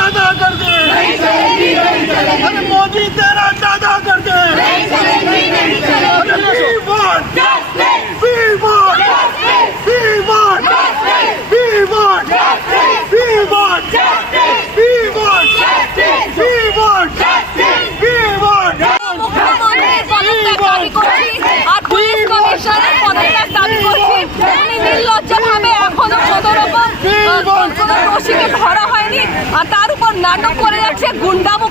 दादा कर दे अरे मोदी तेरा दादा कर दे We আর তার উপর নাটক করে যাচ্ছে গুন্ডামো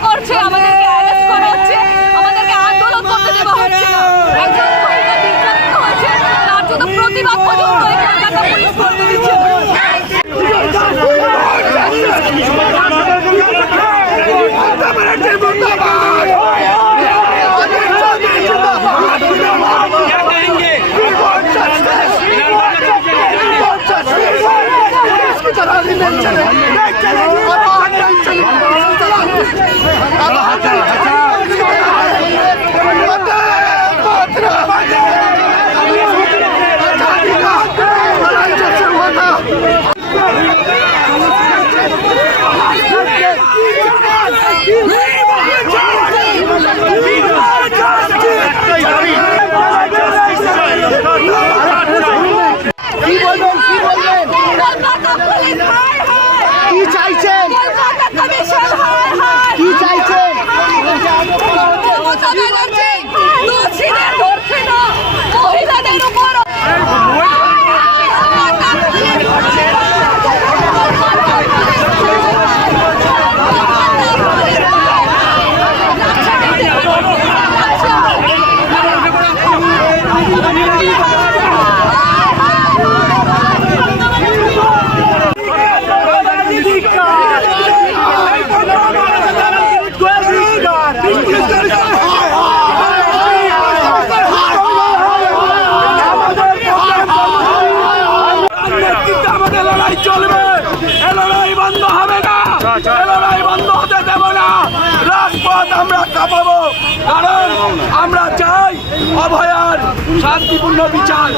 এ বন্ধ হবে না। এ বন্ধ হতে দেব না। রাজপথ আমরা কাঁপাবো কারণ আমরা চাই অভয়ার শান্তিপূর্ণ বিচার।